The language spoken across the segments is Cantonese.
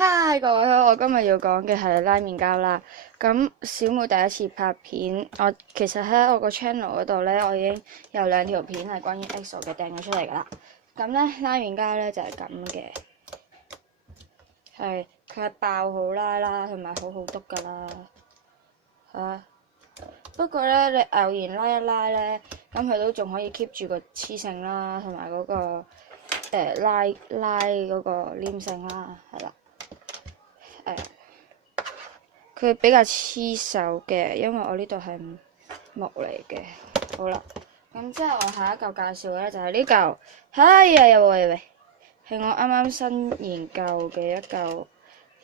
嗨，各位好，我今日要講嘅係拉麵膠啦。咁小妹第一次拍片，我其實喺我個 channel 嗰度呢，我已經有2條片係關於 EXO 嘅掟咗出嚟噶啦。咁呢，拉麵膠呢就係咁嘅，佢係爆好拉啦，同埋好好篤噶啦。不過呢，你偶然拉一拉呢，咁佢都仲可以 keep 住個黐性啦，同埋嗰個拉嗰個黏性啦，係啦。佢比較黐手嘅，因為我呢度係木嚟嘅。好啦，咁之後我下一嚿介紹嘅咧就係呢嚿，哎呀喂，係我啱啱新研究嘅一嚿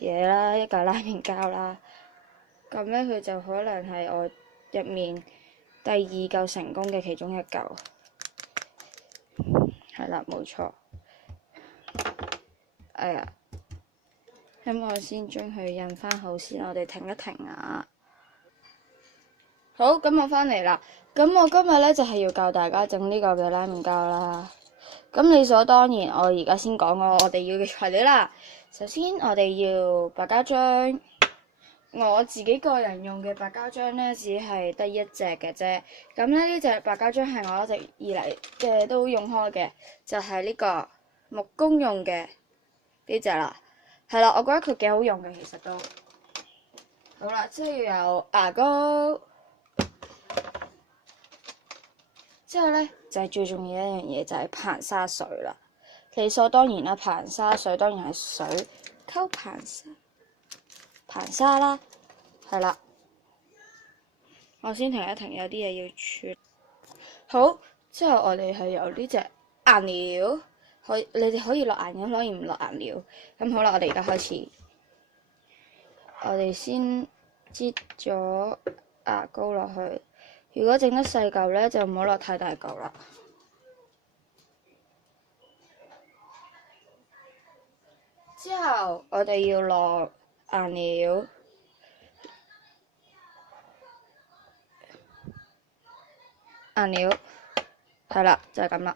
嘢啦，一嚿拉麵膠啦。咁咧佢就可能係我入面第2嚿成功嘅其中一嚿，係啦，冇錯。哎呀〜咁我先將佢印翻好先，我哋停一停啊！好，咁我翻嚟啦。咁我今日咧就係要教大家整呢個嘅拉麵膠啦。咁理所當然，我而家先講我哋要嘅材料啦。首先我哋要白膠漿，我自己個人用嘅白膠漿咧只係得1隻嘅啫。咁咧呢隻白膠漿係我一直以嚟嘅都用開嘅，就係呢個木工用嘅呢隻啦。係啦，我覺得佢幾好用嘅，其實都好啦。即係要有牙膏，之後咧就係最重要一樣嘢，就係硼砂水啦。理所當然啦，硼砂水當然係水溝硼砂啦，係啦。我先停一停，有啲嘢要處理。好，之後我哋係有呢隻顏料。你哋可以落顏料，可以唔落顏料。咁好啦，我哋而家開始。我哋先擠咗牙膏落去。如果整得細嚿咧，就唔好落太大嚿啦。之後我哋要落顏料。顏料係啦，就係咁啦。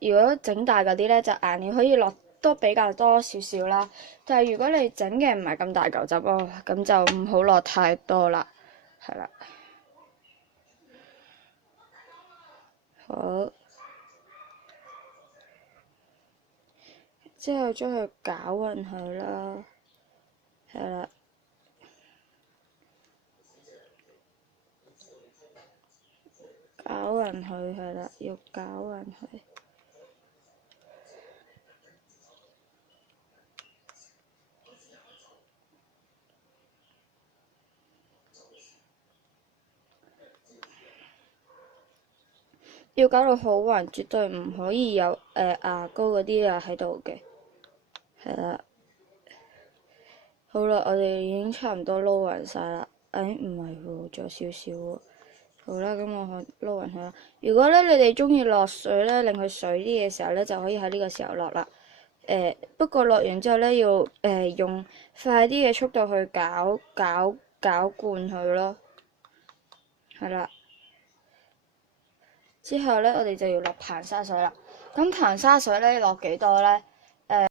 如果整大嗰啲咧，就顏料可以落都比較多少少啦。但係如果你整嘅唔係咁大嚿汁咯，咁就唔好落太多啦。係啦，好，之後將佢攪勻佢啦。係啦，攪勻佢係啦，要攪勻佢。要搞到好勻，絕對唔可以有牙膏嗰啲啊喺度嘅，係啦。好啦，我哋已經差唔多撈勻晒啦。唔係喎，仲有少少喎。好啦，咁我撈勻佢啦。如果咧你哋中意落水咧，令佢水啲嘅時候咧，就可以喺呢個時候落啦。不過落完之後咧，要用快啲嘅速度去攪拌佢咯。係啦。之後咧，我哋就要落硼砂水啦。咁硼砂水咧落幾多咧？